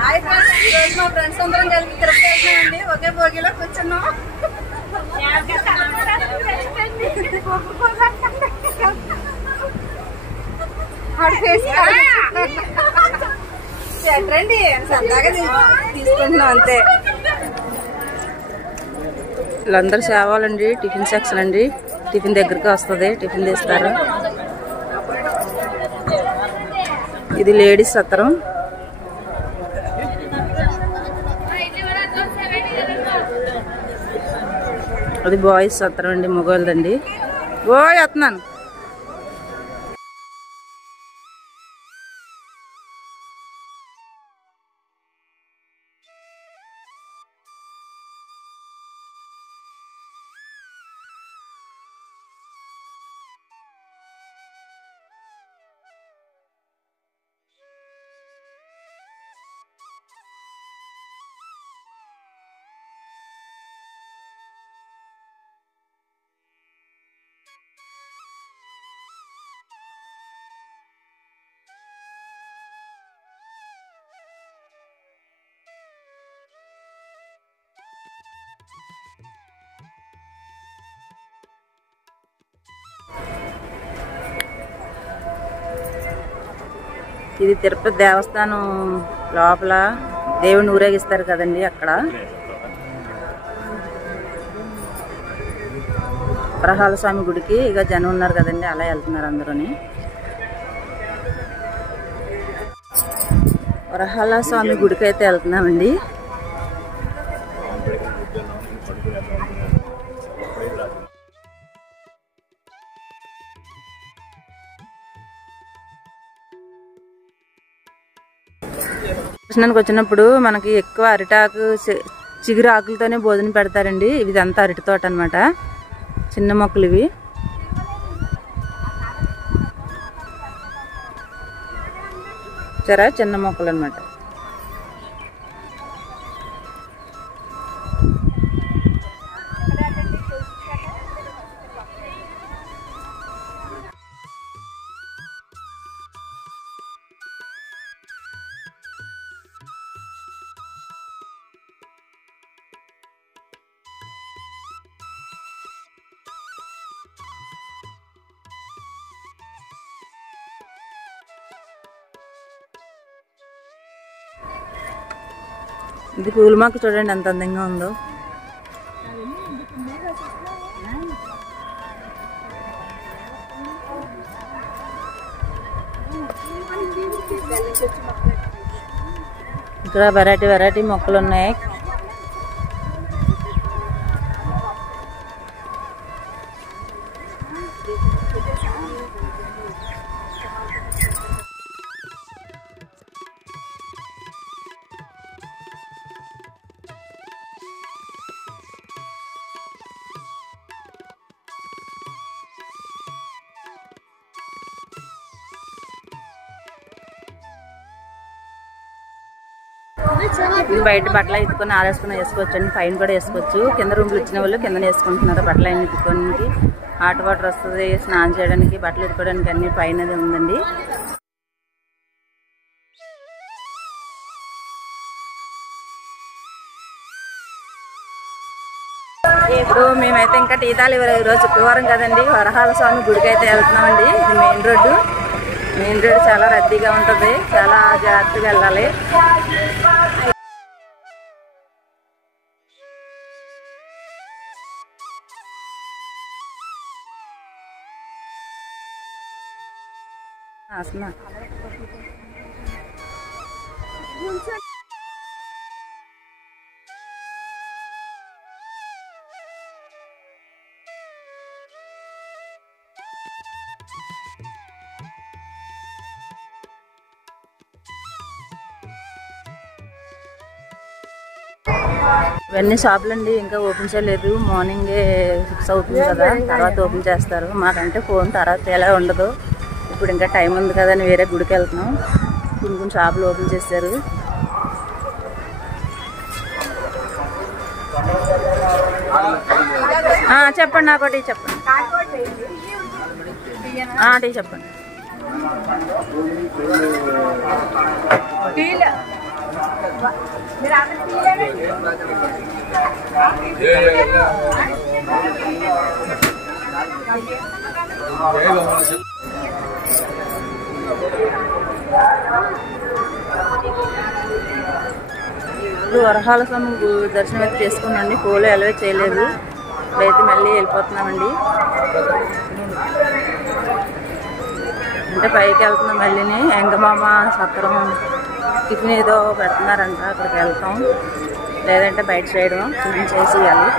Hi friends, ఈ రోజు మా ఫ్రెండ్స్ అందరం కలిపి తిరుపతి వెళ్తున్నామండి. ఒకే భోగిలో కూర్చున్నాం. రండి, సరదాగా తీసుకుంటున్నాం అంతే. వీళ్ళందరూ సేవాలండి. టిఫిన్ సెక్షన్ అండి. టిఫిన్ దగ్గరికి వస్తుంది, టిఫిన్ తీస్తారు. ఇది లేడీస్ సత్రం. అది బాయ్స్ సత్రం అండి, మొగోళ్ళదండి. వస్తున్నాను. ఇది తిరుపతి దేవస్థానం లోపల దేవుడిని ఊరేగిస్తారు కదండి. అక్కడ వరహాల స్వామి గుడికి ఇక జనం ఉన్నారు కదండి, అలా వెళ్తున్నారు అందరూని. వరహాల స్వామి గుడికి అయితే వెళ్తున్నామండి. దర్శనానికి వచ్చినప్పుడు మనకి ఎక్కువ అరిటాకు చిగురు ఆకులతోనే భోజనం పెడతారండి. ఇదంతా అరటి తోట అనమాట. చిన్న మొక్కలు ఇవి. సరే, చిన్న మొక్కలు అనమాట. ఇది పూల మొక్క చూడండి ఎంత అందంగా ఉందో. ఇక్కడ వెరైటీ మొక్కలు ఉన్నాయి. బయట బట్టలు ఎత్తుకొని ఆరేసుకుని వేసుకోవచ్చు అండి. పైన కూడా వేసుకోవచ్చు. కింద రూమ్లు ఇచ్చిన వాళ్ళు కింద వేసుకుంటున్నారు. బట్టలు అన్ని ఎత్తుకోవడానికి హాట్ వాటర్ వస్తుంది, స్నానం చేయడానికి, బట్టలు ఎత్తుకోవడానికి అన్ని పైన ఉందండి. ఇప్పుడు మేమైతే ఇంకా టీతాలు ఈరోజు శుక్రవారం కదండి, వరహాల స్వామి గుడికి అయితే వెళ్తున్నామండి. ఇది మెయిన్ రోడ్డు. మెయిన్ రోడ్డు చాలా రద్దీగా ఉంటుంది, చాలా జాగ్రత్తగా వెళ్ళాలి. అసలు ఇవన్నీ షాపులండి, ఇంకా ఓపెన్ చేయలేదు. మార్నింగే 6 అవుతుంది కదా, తర్వాత ఓపెన్ చేస్తారు. మాకంటే ఫోన్ తర్వాత ఎలా ఉండదు. ఇప్పుడు ఇంకా టైం ఉంది కదా అని వేరే గుడికి వెళ్తున్నాం. కొన్ని షాపులు ఓపెన్ చేశారు. చెప్పండి, నాకు టీ చెప్పండి. టీ చెప్పండి. ఇప్పుడు వరహాల స్వామి దర్శనం అయితే చేసుకున్నాండి. పూలు ఎలవే చేయలేదు. ఇప్పుడైతే మళ్ళీ వెళ్ళిపోతున్నామండి. అంటే పైకి వెళ్తున్నాం మళ్ళీని. ఎంగమామ సత్రం టిఫిన్ ఏదో పెడుతున్నారంట, అక్కడికి వెళ్తాం. లేదంటే బయట చేయడం చూపించేసి వెళ్ళాలి.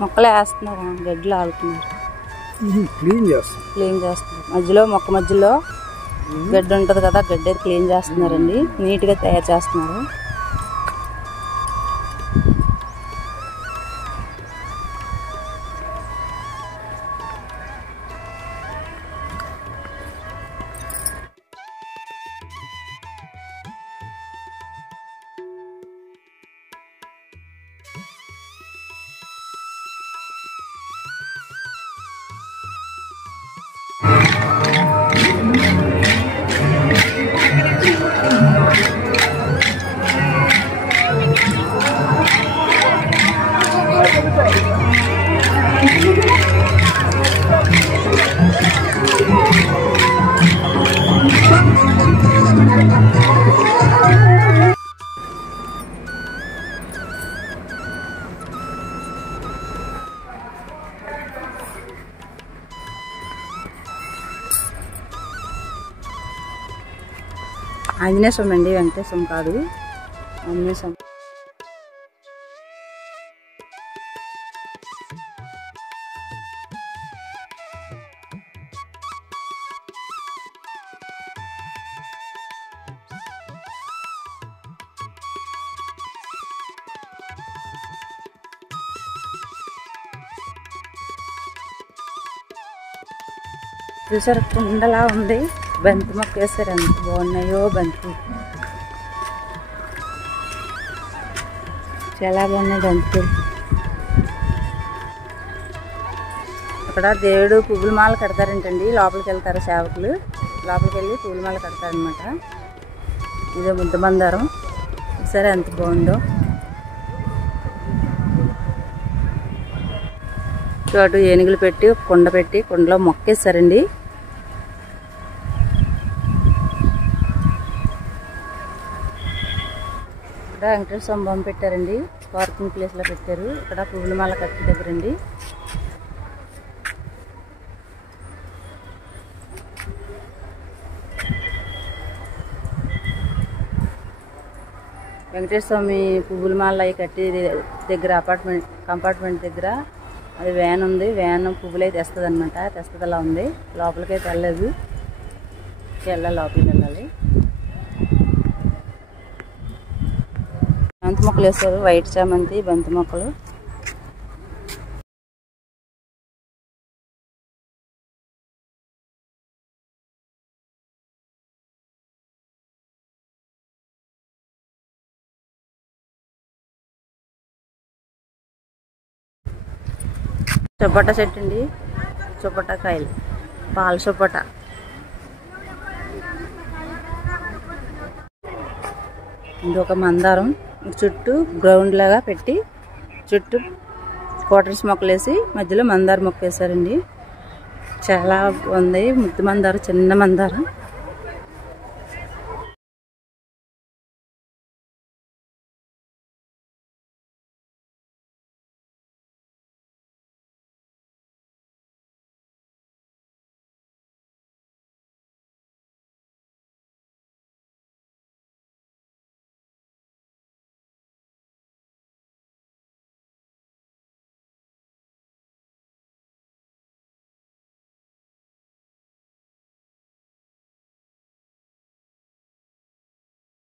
మొక్కలు వేస్తున్నారు, గడ్డలు ఆగుతున్నారు, క్లీన్ చేస్తున్నారు. మధ్యలో మొక్క మధ్యలో గడ్డి ఉంటుంది కదా, గడ్డి క్లీన్ చేస్తున్నారండి. నీట్గా తయారు చేస్తున్నారు. ఆంజనేయ స్వామి అండి, వెంకటేశ్వరం కాదు, ఆంజనేయ స్వామి. చూసారు, కుండలా ఉంది. బంతి మొక్క వేసారు, ఎంత బాగున్నాయో బంతి. చాలా బాగున్నాయి బంతి. అక్కడ దేవుడు పువ్వుల మాల కడతారంటండి. లోపలికి వెళ్తారు సేవకులు, లోపలికి వెళ్ళి పువ్వుల మాల కడతారనమాట. ఇదే ముద్ద మందారం. సరే ఎంత బాగుందో. అటు ఏనుగులు పెట్టి కుండ పెట్టి కుండలో మొక్కేస్తారండి. ఇక్కడ వెంకటేశ్వర స్వామి బొమ్మ పెట్టారండి, పార్కింగ్ ప్లేస్లో పెట్టారు. ఇక్కడ పువ్వుల మాల కట్టి దగ్గరండి. వెంకటేశ్వర స్వామి పువ్వుల మాల అవి కట్టి దగ్గర కంపార్ట్మెంట్ దగ్గర అది వ్యాన్ ఉంది. వ్యాన్ పువ్వులు అయితే తెస్తుంది అనమాట. తెస్తదలా ఉంది. లోపలికైతే వెళ్ళలేదు. లోపలికి వెళ్ళాలి. బంతి మొక్కలు వేస్తారు. వైట్ చామంతి బంతి మొక్కలు. చొప్పట చెట్టు అండి. చొప్పట కాయలు, పాల చొప్పట. ఇది ఒక మందారం. చుట్టూ గ్రౌండ్ లాగా పెట్టి చుట్టూ క్వార్టర్స్ మొక్కలు వేసి మధ్యలో మందార మొక్క వేసారండి. చాలా ఉంది. ముద్దు మందారం, చిన్న మందారం.